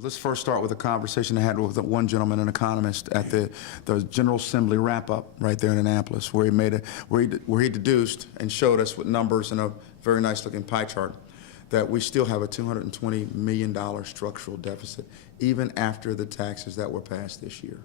Let's first start with a conversation I had with one gentleman, an economist, at the General Assembly wrap-up right there in Annapolis, where he deduced and showed us with numbers and a very nice-looking pie chart that we still have a $220 million structural deficit, even after the taxes that were passed this year.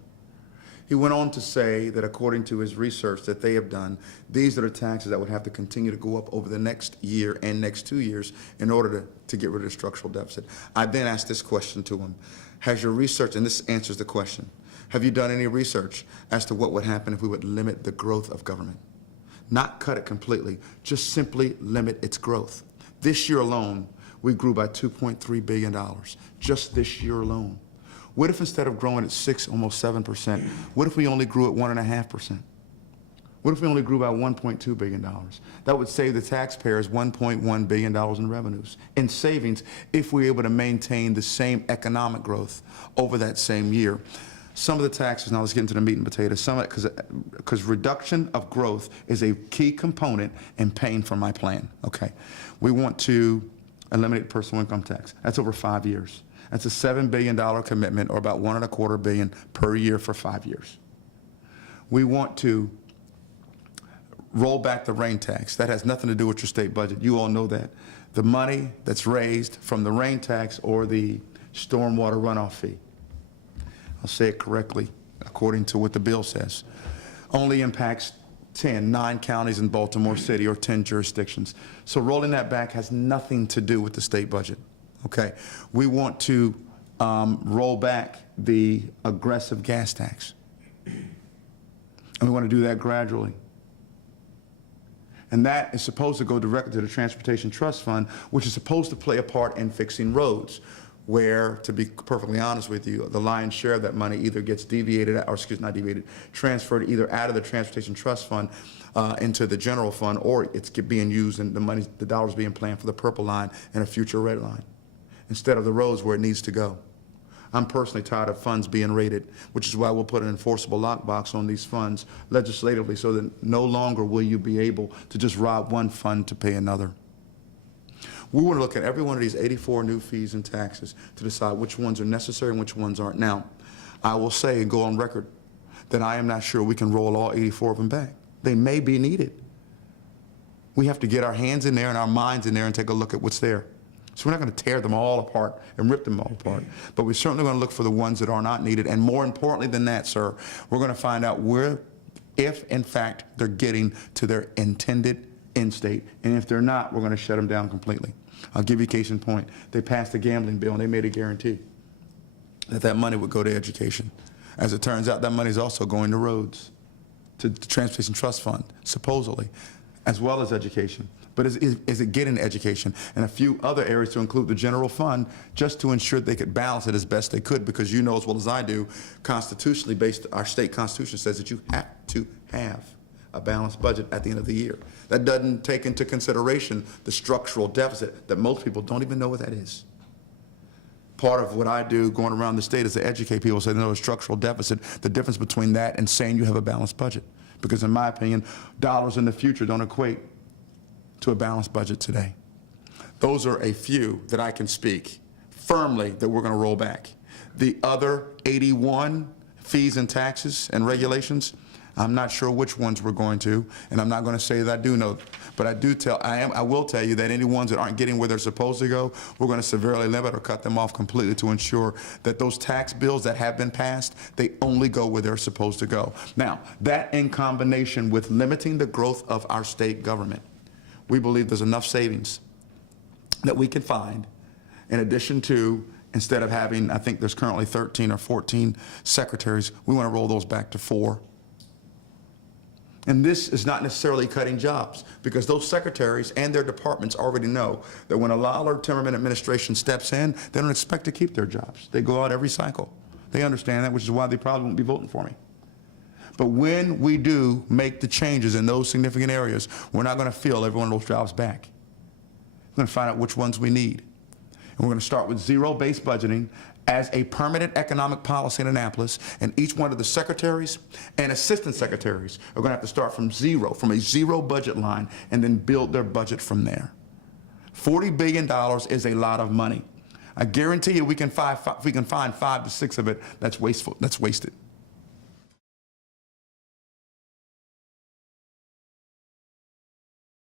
He went on to say that according to his research that they have done, these are the taxes that would have to continue to go up over the next year and next 2 years in order to get rid of the structural deficit. I then asked this question to him. Has your research, and this answers the question, have you done any research as to what would happen if we would limit the growth of government? Not cut it completely, just simply limit its growth. This year alone, we grew by $2.3 billion, just this year alone. What if instead of growing at 6, almost 7%, what if we only grew at 1.5%? What if we only grew by $1.2 billion? That would save the taxpayers $1.1 billion in revenues, in savings, if we were able to maintain the same economic growth over that same year. Some of the taxes, now let's get into the meat and potatoes, some of it, because reduction of growth is a key component in paying for my plan, okay? We want to eliminate personal income tax. That's over 5 years. That's a $7 billion commitment, or about $1.25 billion per year for 5 years. We want to roll back the rain tax. That has nothing to do with your state budget. You all know that. The money that's raised from the rain tax or the stormwater runoff fee, I'll say it correctly according to what the bill says, only impacts 9 counties in Baltimore City or 10 jurisdictions. So rolling that back has nothing to do with the state budget. Okay, we want to roll back the aggressive gas tax. And we want to do that gradually. And that is supposed to go directly to the Transportation Trust Fund, which is supposed to play a part in fixing roads, where, to be perfectly honest with you, the lion's share of that money either gets deviated, or excuse me, not deviated, transferred either out of the Transportation Trust Fund into the general fund, or it's being used and the dollars being planned for the purple line and a future red line, instead of the roads where it needs to go. I'm personally tired of funds being raided, which is why we'll put an enforceable lockbox on these funds legislatively, so that no longer will you be able to just rob one fund to pay another. We want to look at every one of these 84 new fees and taxes to decide which ones are necessary and which ones aren't. Now, I will say and go on record that I am not sure we can roll all 84 of them back. They may be needed. We have to get our hands in there and our minds in there and take a look at what's there. So we're not going to tear them all apart and rip them all apart, but we're certainly going to look for the ones that are not needed. And more importantly than that, sir, we're going to find out where, if in fact they're getting to their intended end state, and if they're not, we're going to shut them down completely. I'll give you a case in point. They passed a gambling bill and they made a guarantee that that money would go to education. As it turns out, that money is also going to roads, to the Transportation Trust Fund, supposedly, as well as education. But is it getting education and a few other areas to include the general fund, just to ensure they could balance it as best they could? Because you know as well as I do, constitutionally based, our state constitution says that you have to have a balanced budget at the end of the year. That doesn't take into consideration the structural deficit that most people don't even know what that is. Part of what I do going around the state is to educate people, so they know a structural deficit, the difference between that and saying you have a balanced budget. Because in my opinion, dollars in the future don't equate to a balanced budget today. Those are a few that I can speak firmly that we're going to roll back. The other 81 fees and taxes and regulations, I'm not sure which ones we're going to, and I'm not going to say that I do know, but I will tell you that any ones that aren't getting where they're supposed to go, we're going to severely limit or cut them off completely to ensure that those tax bills that have been passed, they only go where they're supposed to go. Now, that in combination with limiting the growth of our state government, we believe there's enough savings that we can find, in addition to, instead of having, I think there's currently 13 or 14 secretaries, we want to roll those back to 4. And this is not necessarily cutting jobs, because those secretaries and their departments already know that when a Lollar-Timmerman administration steps in, they don't expect to keep their jobs. They go out every cycle. They understand that, which is why they probably won't be voting for me. But when we do make the changes in those significant areas, we're not going to fill every one of those jobs back. We're going to find out which ones we need. And we're going to start with zero-based budgeting as a permanent economic policy in Annapolis, and each one of the secretaries and assistant secretaries are going to have to start from zero, from a zero budget line, and then build their budget from there. $40 billion is a lot of money. I guarantee you we can find 5 to 6 of it that's wasteful, that's wasted.